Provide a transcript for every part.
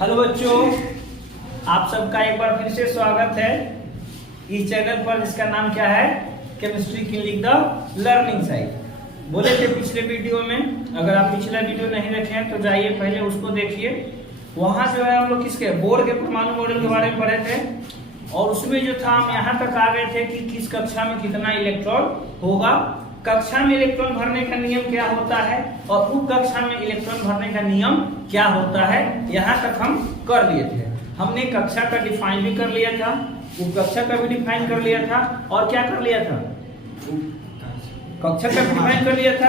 Hello बच्चों, आप सबका एक बार फिर से स्वागत है इस चैनल पर जिसका नाम क्या है, chemistry clinic the learning site. बोले थे पिछले वीडियो में, अगर आप पिछला वीडियो नहीं देखे हैं तो जाइए पहले उसको देखिए। वहां जो है हम लोग किसके बोर के परमाणु मॉडल के बारे में पढ़े थे और उसमें जो था हम यहाँ तक आ गए थे कि किस कक्षा में कितना इलेक्ट्रॉन होगा, कक्षा में इलेक्ट्रॉन भरने का नियम क्या होता है और उप कक्षा में इलेक्ट्रॉन भरने का नियम क्या होता है, यहाँ तक हम कर लिए थे। हमने कक्षा का डिफाइन भी कर लिया था, उप कक्षा का भी डिफाइन कर लिया था और क्या कर लिया था, कक्षा का डिफाइन कर लिया था।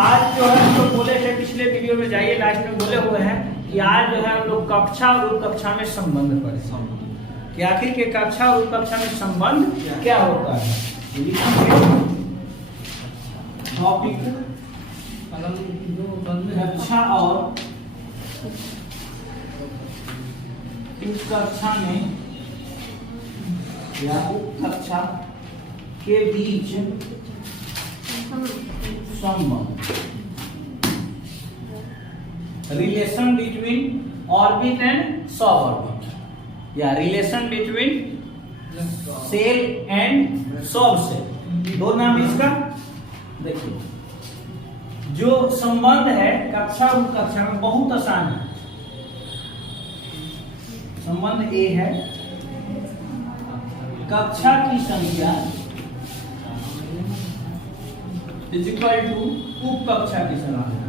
आज जो है हम लोग बोले थे पिछले वीडियो में, जाइए लास्ट में बोले हुए हैं कि आज जो है हम लोग कक्षा और उप कक्षा में संबंध पढ़े कि आखिर के कक्षा और उप कक्षा में संबंध क्या होता है। टॉपिक कक्षा और उप कक्षा में या उप कक्षा के बीच संबंध, रिलेशन बिटवीन ऑर्बिट एंड सब ऑर्बिट या रिलेशन बिटवीन सेल एंड सब सेल, दो नाम इसका। देखिए जो संबंध है कक्षा और कक्षा में बहुत आसान है। संबंध ए है कक्षा की संख्या इज इक्वल टू उप कक्षा की संख्या।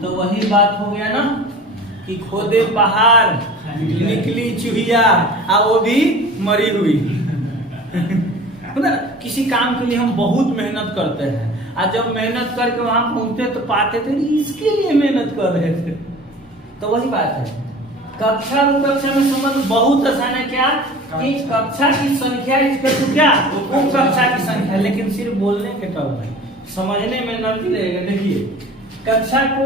तो वही बात हो गया ना कि खोदे बाहर निकली चूहिया आ वो भी मरी हुई। मतलब किसी काम के लिए हम बहुत मेहनत करते हैं और जब मेहनत करके वहां पहुंचते तो पाते थे इसके लिए मेहनत कर रहे थे। तो वही बात है, कक्षा और कक्षा में संबंध बहुत आसान है। क्या कि कक्षा की संख्या इसका क्या उप कक्षा की संख्या, लेकिन सिर्फ बोलने के टर्म में, समझने में नहीं रहेगा। देखिए कक्षा को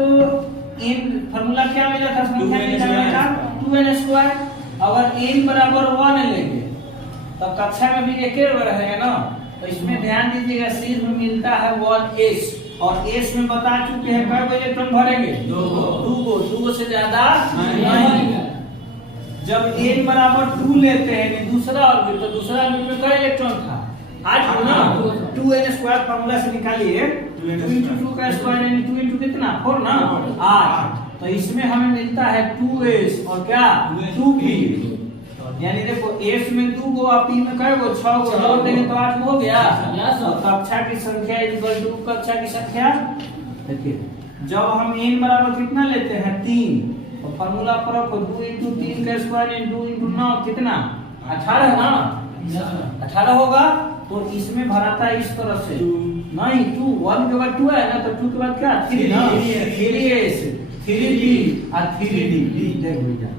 इन फार्मूला क्या मिला था, संख्या मिला था 2n²। अगर n बराबर 1 लेंगे तो कक्षा में भी एक रहेगा ना, तो इसमें ध्यान दीजिएगा सिर्फ मिलता है 1s और s में बता चुके हैं कई इलेक्ट्रॉन भरेंगे, दो गो से ज्यादा नहीं। जब n बराबर 2 लेते हैं दूसरा ऑर्बिट, तो दूसरा ऑर्बिट में कई इलेक्ट्रॉन था, आज ना 2n² फार्मूला से निकालिए, 2 × 2 का स्क्वायर यानी 2 × कितना 4 ना 8। तो इसमें हमें मिलता है 2s और क्या 2p, यानी देखो s में 2 गो और p में कै गो 6 गो, जोड़ देंगे तो 8 हो गया। और कक्षा की संख्या इक्वल टू कक्षा की संख्या। देखिए जब हम n बराबर कितना लेते हैं 3, तो फार्मूला पर रखो 2 × 3 का स्क्वायर यानी 2 × 9 कितना 18 ना 18 होगा। तो इसमें भराता है इस तरह से, नहीं 2 1 के बाद 2 है ना, तो 2 के बाद क्या 3 ना, 3s 3d और 3d। देख भैया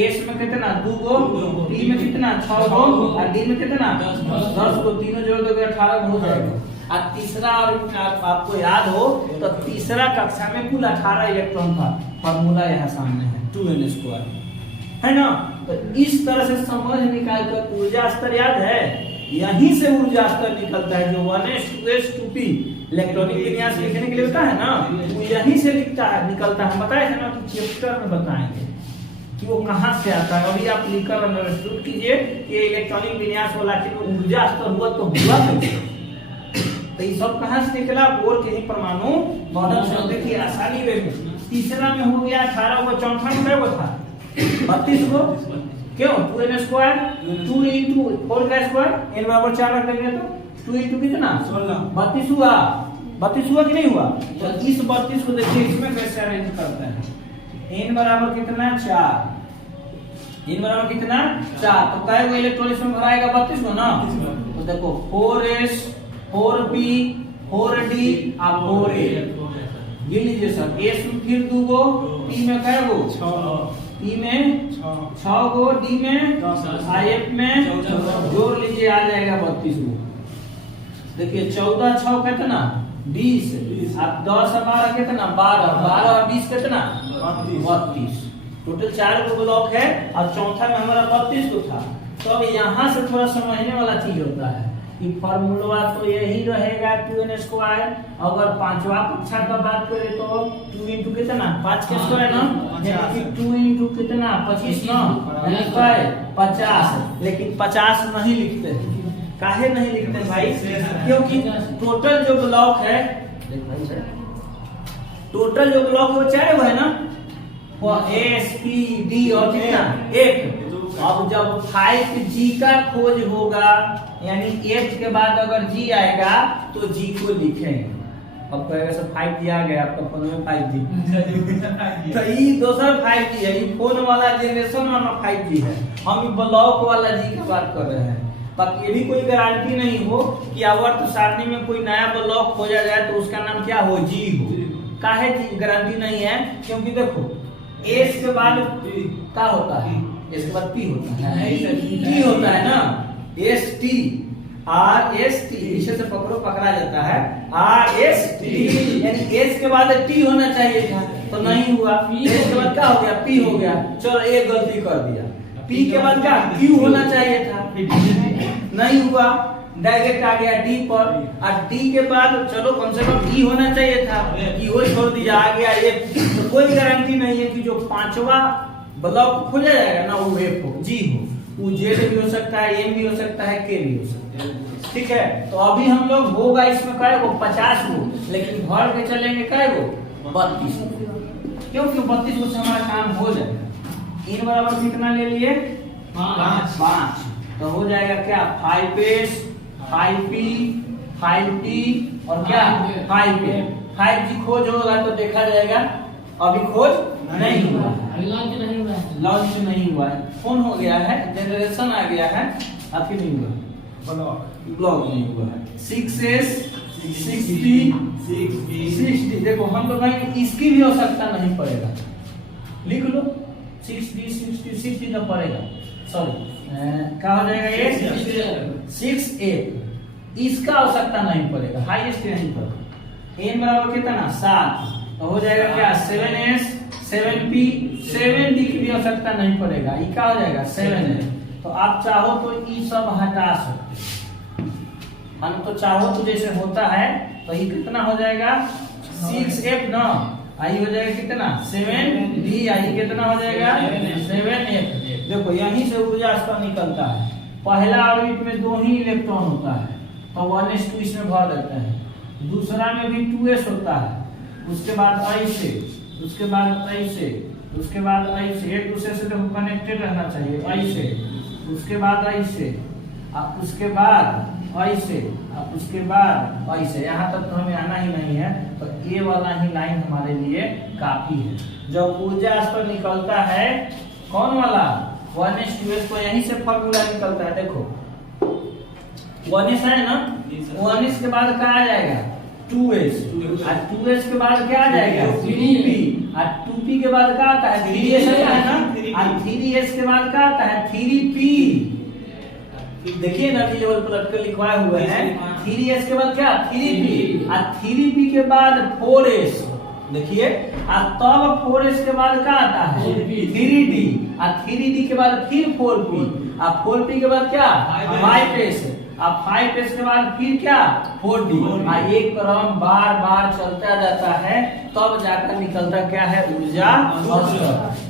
s में कितना 2 गो, t में कितना 6 गो और d में कितना 10 गो, तीनों जोड़ दोगे 18 हो जाएगा। और तीसरा, और आपको याद हो तो तीसरा कक्षा में कुल 18 इलेक्ट्रॉन था। फार्मूला यहाँ सामने है 2n² है ना। तो इस तरह से समझ निकाल कर ऊर्जा स्तर याद है, यहीं से ऊर्जा स्तर निकलता है जो 1s 2s 2p इलेक्ट्रॉनिक विन्यास लिखने के लिए होता है ना, वो यहीं से लिखता है निकलता है। बताए थे ना कि चैप्टर में बताएंगे कि वो कहां से आता है। अभी आप लिखकर अंडरस्टूड कीजिए कि इलेक्ट्रॉनिक विन्यास वाला कि ऊर्जा स्तर हुआ तो हुआ तो ये सब कहां से निकला, बोर के ही परमाणु मॉडल से। देखिए आसानी में तीसरा में हो गया 18 गो, चौथा में क्या था 32 गो, क्यों 2n² 2 × 4 का स्क्वायर n बराबर 4 रख देंगे तो 2 × कितना 32 हुआ। 32 हुआ कि नहीं हुआ। तो इस 32 को देखिए इसमें कैसे अरेंज करते हैं। n बराबर कितना 4, n बराबर कितना 4, तो कै गो इलेक्ट्रॉन इसमें भराएगा 32 को ना। तो देखो 4s 4p 4d और 4a गिन लीजिए सर। s में फिर 2 गो, p में कै गो 6, p में 6 गो, d में 10, f में जोड़ लीजिए आ जाएगा 32 गो। देखिए 14 6 कितना 20, अब 10 और 12 कितना 12, 12 और 20 कितना 32। टोटल 4 गो ब्लॉक है और चौथा में हमारा 32 को था। तो अब यहाँ से थोड़ा समझने वाला चीज होता है कि फॉर्मूला तो यही रहेगा 2n²। अगर पांचवा कक्षा का बात करें तो 2 इंटू कितना 5 के स्क्वायर ना, यानी कि 2 इंटू कितना 25 ना, यानी 50। लेकिन 50 नहीं लिखते हैं। काहे नहीं लिखते भाई? क्योंकि टोटल जो ब्लॉक है, टोटल जो ब्लॉक वो चाहे वो है ना, वो एस पी डी और कितना 1। अब जब 5G का खोज होगा, यानी F के बाद अगर G आएगा तो G को लिखेंगे। अब कहेगा सर 5G आ गया आपका फोन में 5G तो ये दूसरा 5G है, ये फोन वाला जनरेशन वाला 5G है। हम ब्लॉक वाला G की बात कर रहे हैं। बाकी ये भी कोई गारंटी नहीं हो कि आवर्त सारणी में कोई नया ब्लॉक खोजा जाए तो उसका नाम क्या हो, G हो। काहे गारंटी नहीं है? क्योंकि देखो एस के बाद क्या होता है, इसके बाद पी होता है, टी होता है ना, S T R S T, इसे से पकड़ा जाता है आर एस टी, यानी एस के बाद टी होना चाहिए था तो नहीं हुआ। एस के बाद क्या हो गया, पी हो गया। चलो एक गलती कर दिया। पी के बाद क्या क्यू होना चाहिए था, नहीं हुआ, डायरेक्ट आ गया डी पर। और डी के बाद चलो कम से कम ई होना चाहिए था, ई हो छोड़ दिया, आ गया ये। तो कोई गारंटी नहीं है कि जो पांचवा ब्लॉक खोजा जाएगा ना वो एफ हो, जी हो, वो जेड भी हो सकता है, एम भी हो सकता है, के भी हो सकता है। ठीक है, तो अभी हम लोग होगा इसमें क्या वो 50 गो, लेकिन भर के चलेंगे क्या वो 32, क्योंकि 32 से हमारा काम हो जाएगा। इन बराबर कितना ले लिए 5, तो हो जाएगा क्या 5s 5p 5t और क्या 5a। 5G खोज होगा तो देखा जाएगा, अभी खोज नहीं हुआ है, लॉन्च नहीं हुआ है, फोन हो गया है, जनरेशन आ गया है, अभी नहीं हुआ, ब्लॉक नहीं हुआ है। 6s 60 देखो हम लोग इसकी भी आवश्यकता नहीं पड़ेगा, लिख लो 60 तो पड़ेगा, सॉरी क्या हो जाएगा ये 6a, इसका आवश्यकता नहीं पड़ेगा, हाईएस्ट नहीं पड़ेगा। n बराबर कितना 7, तो हो जाएगा क्या 7s 7p 7d की भी आवश्यकता नहीं पड़ेगा, ये क्या हो जाएगा 7s। तो आप चाहो तो ये सब हटा सकते, हम तो चाहो तो जैसे होता है तो ये कितना हो जाएगा 6f ना, आई हो जाएगा कितना 7d, आई कितना हो जाएगा 7f। देखो यहीं से ऊर्जा स्तर निकलता है, पहला ऑर्बिट में 2 ही इलेक्ट्रॉन होता है तो 1s2 इसमें भर देते हैं, दूसरा में भी 2s होता है, उसके बाद ऐसे, उसके बाद ऐसे, उसके बाद ऐसे, एक दूसरे से देखो कनेक्टेड रहना चाहिए, ऐसे, उसके बाद ऐसे, अब उसके बाद ऐसे, अब उसके बाद ऐसे, यहाँ तक तो हमें आना ही नहीं है, तो ये वाला ही लाइन हमारे लिए काफी है। जब ऊर्जा स्तर निकलता है कौन वाला 1s2s, तो यहीं से फॉर्मूला निकलता है। देखो 1s है ना, 1s के बाद क्या आ जाएगा 2s, और 2s के बाद क्या आ जाएगा 3p, और 2p के बाद क्या आता है 3s आता है ना, और 3s के बाद क्या आता है 3p। देखिए एनर्जी लेवल पलट कर लिखवाए हुए हैं, 3s के बाद क्या 3p, और 3p के बाद 4s, देखिए, और तब 4s के बाद क्या आता है 3d, और 3d के बाद फिर 4p, और 4p के बाद क्या 5s, अब 5s के बाद फिर क्या 4d, और एक क्रम बार बार चलता जाता है, तब जाकर निकलता क्या है ऊर्जा स्तर।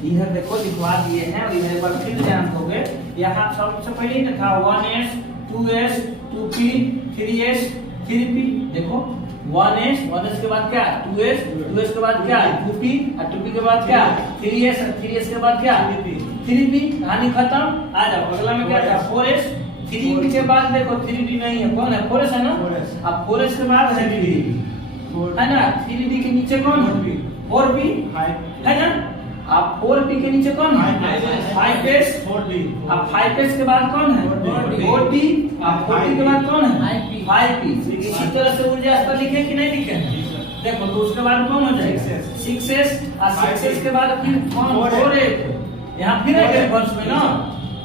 इधर देखो लिखवा दिए हैं, और इधर एक बार फिर ध्यान दोगे, यहाँ सबसे पहले ना था 1s 2s 2p 3s 3p, देखो 1s के बाद क्या 2s के बाद क्या 2p, और 2p के बाद क्या 3s के बाद क्या 3p, कहानी खत्म। आ जाओ अगला में क्या था 4s, 3p के बाद देखो 3d नहीं है, कौन है 4s है ना, अब 4s के बाद है 3d है ना, 3d के नीचे कौन है 4p है ना, अब 4p के नीचे कौन है 5s, अब 5s के बाद कौन है 4d, अब 4d के बाद कौन है 5p। इसी तरह से ऊर्जा स्तर लिखे कि नहीं लिखे, देखो तो उसके बाद कौन हो जाएगा 6s, और 6s के बाद फिर कौन 4f, यहाँ फिर है वर्ष में ना,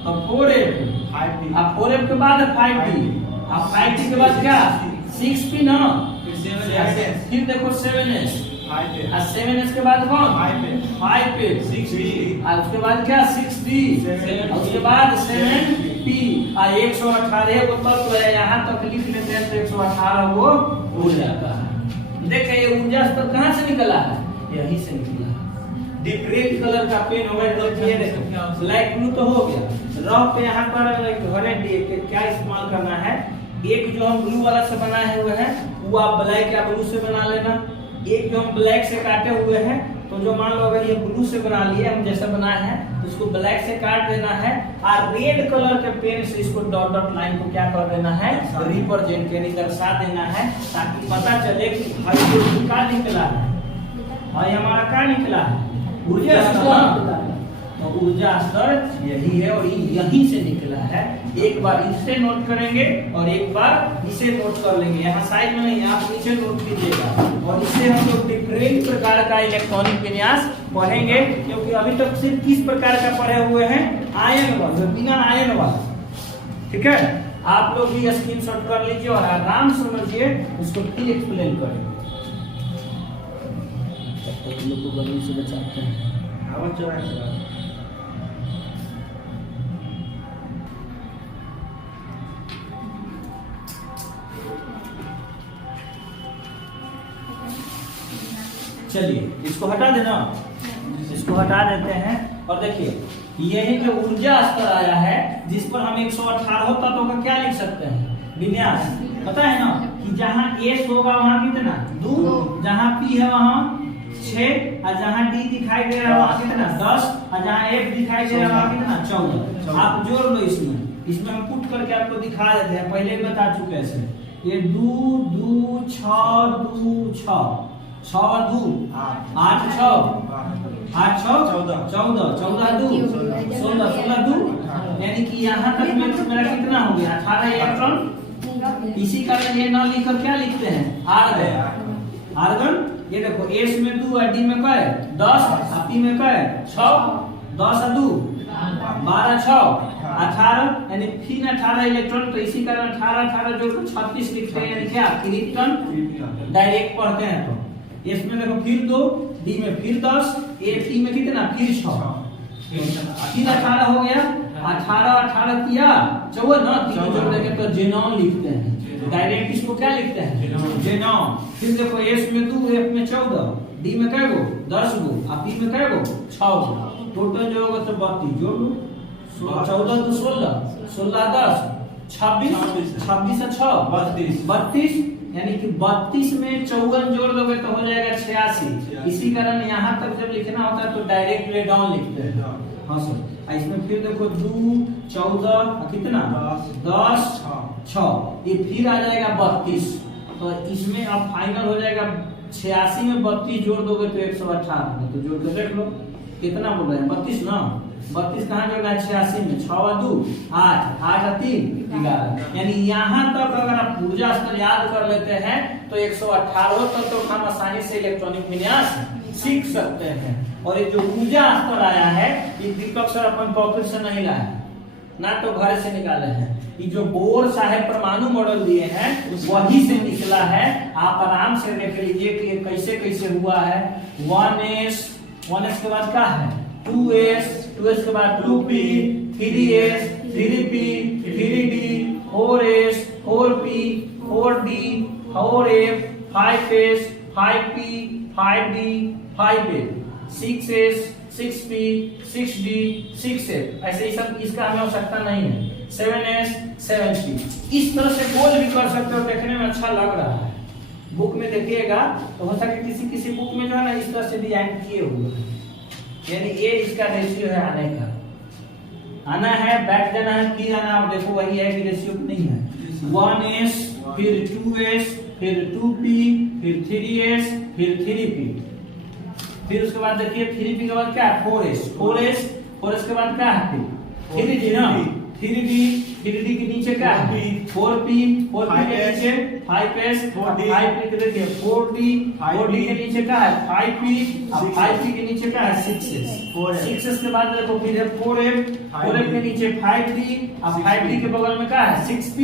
तो 4f, अब 4f के बाद 5p, अब 5p के बाद क्या 6p ना, फिर देखो 7s, और 7s के बाद कौन 5p, और उसके बाद क्या 6d, और उसके बाद 7 P और 118 को तत्व है, यहाँ तक लिख लेते हैं तो 118 वो ऊर्जा का है। देखिए ये ऊर्जा स्तर कहाँ से निकला है, यहीं से निकला है। डीप रेड कलर का पेन होगा, देखिए ब्लैक ब्लू तो हो गया, रफ पे यहाँ पर क्या इस्तेमाल करना है, एक जो हम ब्लू वाला से बनाए हुए हैं वो आप ब्लैक या ब्लू से बना लेना, एक जो हम ब्लैक से काटे हुए हैं तो जो मान लो अगर ये ब्लू से बना लिए हम जैसा बनाए हैं तो इसको ब्लैक से काट देना है और रेड कलर के पेन से इसको डॉट डॉट लाइन को क्या कर देना है, रिप्रेजेंट यानी दर्शा देना है, ताकि पता चले कि भाई ये क्या निकला है, भाई हमारा क्या निकला है, ऊर्जा स्तर। तो ऊर्जा स्तर यही है और यहीं से निकला है। एक बार इसे नोट करेंगे और एक बार इसे नोट कर लेंगे, यहाँ साइड में नहीं, आप नीचे नोट कीजिएगा। और इससे हम लोग डिफरेंट प्रकार का इलेक्ट्रॉनिक विन्यास पढ़ेंगे, क्योंकि अभी तक सिर्फ किस प्रकार का पढ़े हुए हैं, आयन वाला, बिना आयन वाला। ठीक है, आप लोग भी स्क्रीनशॉट कर लीजिए और आराम से समझिए, उसको फिर एक्सप्लेन करेंगे। लोग को गर्मी से बचाते हैं। चलिए इसको हटा देना, इसको हटा देते हैं और देखिए यही जो ऊर्जा स्तर आया है जिस पर हम 118 तत्वों का क्या लिख सकते हैं, विन्यास। पता है ना कि जहाँ S होगा वहाँ कितना 2, जहाँ P है वहाँ 6 और जहाँ D दिखाई दे रहा है वहाँ कितना 10 और जहाँ F दिखाई दे रहा है वहाँ कितना 14। आप जोड़ लो इसमें हम पुट करके आपको दिखा देते हैं, पहले बता चुके हैं। ये 2 2 6 2 6 6 2 8 6 8 6 14 14 2 16 16 2, यानी कि यहाँ तक मेरा कितना हो गया 18 इलेक्ट्रॉन। इसी कारण ये न लिखकर क्या लिखते हैं, आर्गन। आर्गन ये देखो S में 2 और D में क्या है 10 और P में क्या है 6, 10 और 2 12 6 18, यानी फिर 18 इलेक्ट्रॉन। तो इसी कारण 18 18 जोड़कर 36 लिखते हैं, यानी क्या क्रिप्टन डायरेक्ट पढ़ते हैं। तो S में देखो फिर 2, D में फिर 10, P में कितना फिर 6, फिर 18 हो गया। 18 18 किया 54 ना, 3 जोड़ देंगे तो जेनॉन लिखते हैं, डायरेक्ट इसको क्या लिखते हैं जेनॉन। फिर देखो S में 2, F में 14, D में कै गो 10 गो और P में कै गो 6 गो, टोटल जो होगा तो 32 जोड़ लो, 14 2 16 16 10 26 26 6 32, यानी कि 32 में 54 जोड़ दोगे तो हो जाएगा 86। इसी कारण यहाँ तक जब लिखना होता है तो डायरेक्ट ले डाउन लिखते हैं। हाँ सर, इसमें फिर देखो 2 14 कितना 10 6, ये फिर आ जाएगा 32। तो इसमें अब फाइनल हो जाएगा 86 में 32 जोड़ दोगे तो 118। तो जोड़ के देख लो कितना बोल रहे हैं 32 ना, 32 कहाँ जोड़ना है 86 में, 6 और 2 8 8 और 3 11, यानी यहाँ तक अगर आप ऊर्जा स्तर याद कर लेते हैं तो 118 तक तो हम आसानी से इलेक्ट्रॉनिक विन्यास सीख सकते हैं। और ये जो ऊर्जा स्तर आया है ये दीपक सर अपन पॉकेट से नहीं लाए ना, तो घर से निकाले हैं। ये जो बोर साहेब परमाणु मॉडल दिए हैं वही से निकला है, आप आराम से देख लीजिए कि ये कैसे कैसे हुआ है। 1s के बाद क्या है 2s के बाद 2p 3s 3p 3d 4s 4p 4d 4f 5s 5p 5d 5f 6s 6p 6d 6f, ऐसे ही सब इसका हमें आवश्यकता नहीं है। 7s 7p, इस तरह से गोल भी कर सकते हो, देखने में अच्छा लग रहा है। बुक में देखिएगा तो हो सकता है किसी बुक में जो है ना इस तरह से डिजाइन किए हुए हैं, यानी ये इसका रेशियो है आने का, आना है बैठ जाना है फिर आना, आप देखो वही है कि रेशियो नहीं है। 1s फिर 2s फिर 2p फिर 3s फिर 3p, फिर उसके बाद देखिए 3p के बाद क्या है 4s के बाद क्या है फिर 3d ना, 3d के नीचे क्या है 4p के नीचे 5s 5p के देखिए 4d के नीचे क्या है 5p और 5p के नीचे क्या है 6s के बाद देखो फिर है 4f के नीचे 5d और 5d के बगल में क्या है 6p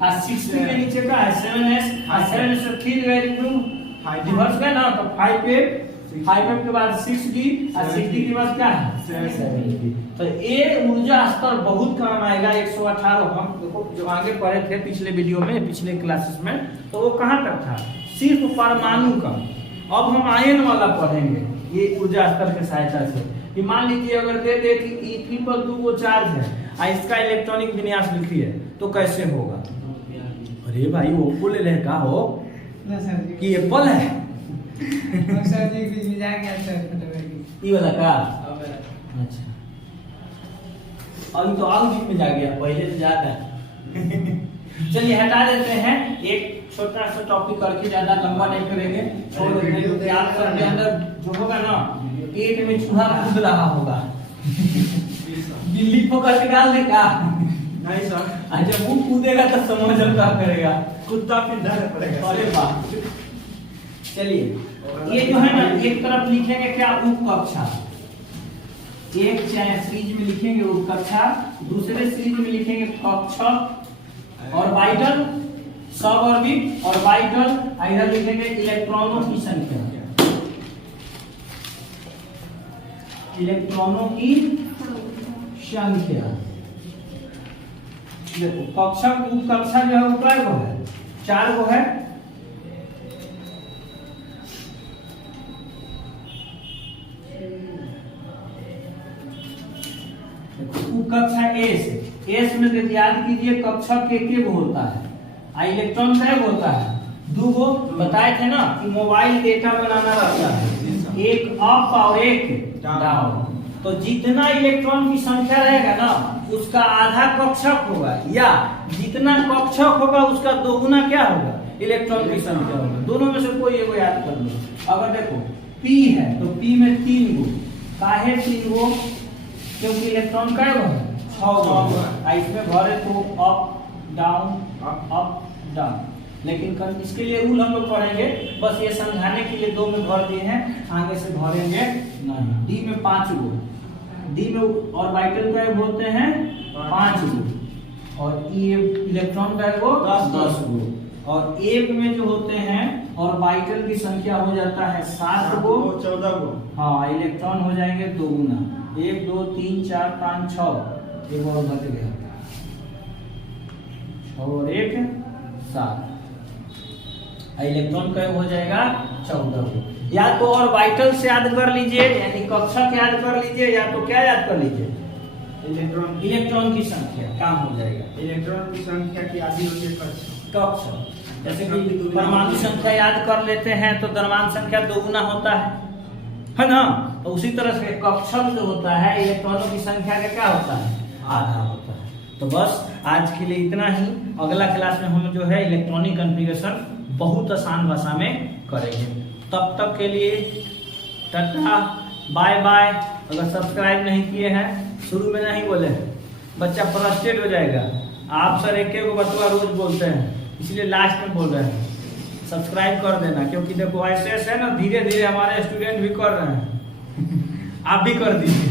और 6p के नीचे क्या है 7s और 7s से फिर गए रिवर्स गए ना तो 5f 5f के बाद 6d और 6d के बाद क्या है 7d। तो ये ऊर्जा स्तर बहुत काम आएगा। 118 हम देखो जो आगे पढ़े थे पिछले वीडियो में, पिछले क्लासेस में, तो वो कहाँ तक था, सिर्फ परमाणु का। अब हम आयन वाला पढ़ेंगे ये ऊर्जा स्तर के सहायता से। कि मान लीजिए अगर दे दे कि E3 पर 2 गो चार्ज है और इसका इलेक्ट्रॉनिक विन्यास लिखिए तो कैसे होगा। अरे भाई ओप्पो ले ले का हो कि एप्पल है ये वाला का। अच्छा अभी तो और बीच में जा गया, पहले से ज्यादा चलिए हटा देते हैं। एक छोटा सा टॉपिक करके ज्यादा लंबा नहीं करेंगे, छोड़ देते हैं क्योंकि आप सबके अंदर जो होगा ना पेट में चूहा कूद रहा होगा बिल्ली को काट डाल दे का नहीं सर। जब वो कूदेगा तो समझ क्या करेगा, कुत्ता फिर डर पड़ेगा। अरे बाप। चलिए ये जो है ना एक तरफ लिखेंगे क्या उप कक्षा, एक सीरीज में लिखेंगे उप कक्षा, दूसरे सीरीज में लिखेंगे कक्षा और वाइटल सबऑर्बिट और वाइटल। इधर लिखेंगे इलेक्ट्रॉनों की संख्या, इलेक्ट्रॉनों की संख्या। देखो कक्षा उप कक्षा जो है वो क्या गो है, 4 गो है। उप कक्षा एस में याद कीजिए कक्षा के होता है, इलेक्ट्रॉन का होता है 2 गो। बताए थे ना कि मोबाइल डेटा बनाना रहता है, एक अप और एक डाउन। तो जितना इलेक्ट्रॉन की संख्या रहेगा ना उसका आधा कक्षक होगा, या जितना कक्षक होगा उसका दोगुना क्या होगा इलेक्ट्रॉन की संख्या होगा। दोनों में से कोई एगो याद कर लो। अगर देखो P है तो P में 3 गो, काहे 3 गो, क्योंकि इलेक्ट्रॉन का है 6 गो। इसमें भरे तो अप डाउन। लेकिन इसके लिए रूल हम लोग पढ़ेंगे, बस ये समझाने के लिए 2 में भर दिए हैं, आगे से भरेंगे नहीं। डी में 5 गो, डी में ऑर्बिटल का होते हैं 5 गो, और ये इलेक्ट्रॉन का वो 10 गो, और एक में जो होते हैं ऑर्बिटल की संख्या हो जाता है 7 गो 14 गो। हाँ इलेक्ट्रॉन हो जाएंगे 2 गुना, 1 2 3 4 5 6, एक और बच गया और 1 7। इलेक्ट्रॉन का हो जाएगा 14 गो। या तो ऑर्बिटल से याद कर लीजिए, यानी कक्षक याद कर लीजिए, या तो क्या याद कर लीजिए इलेक्ट्रॉन की संख्या, काम हो जाएगा। इलेक्ट्रॉन की संख्या की आधी होती है कक्षक। जैसे कि परमाणु संख्या याद कर लेते हैं तो द्रव्यमान संख्या 2 गुना होता है ना। तो उसी तरह से कक्षक जो होता है इलेक्ट्रॉनों की संख्या का क्या होता है, आधा होता है। तो बस आज के लिए इतना ही। अगला क्लास में हम जो है इलेक्ट्रॉनिक कॉन्फ़िगरेशन बहुत आसान भाषा में करेंगे। तब तक के लिए टाटा बाय बाय। अगर सब्सक्राइब नहीं किए हैं, शुरू में नहीं बोले बच्चा फ्रस्ट्रेट हो जाएगा। आप सर एक बतवा रोज बोलते हैं, इसलिए लास्ट में बोल रहे हैं सब्सक्राइब कर देना, क्योंकि देखो ऐसे है ना, धीरे धीरे हमारे स्टूडेंट भी कर रहे हैं आप भी कर दीजिए।